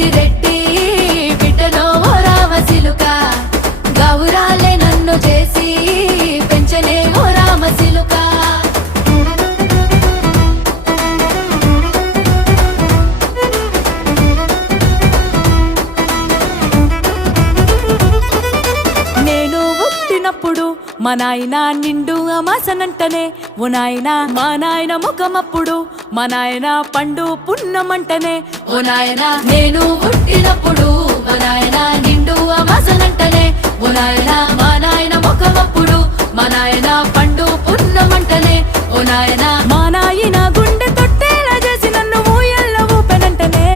పెద్దిరెడ్డి బిడ్డలో ఓ రామసిలుక గౌరాలే నన్ను చేసి పెంచనే ఓ రామసిలుక నేను పుట్టినప్పుడు మా నాయన నిండు అమాసనంటనే ఓ నాయన మా నాయన ముఖమప్పుడు మా నాయన పండు పున్నమంటనే ఓ నాయన నేను పుట్టినప్పుడు మా నాయన నిండు అమాసనంటనే ఓ నాయన మా నాయన ముఖమప్పుడు మా నాయన పండు పున్నమంటనే ఓ నాయన మా నాయన గుండె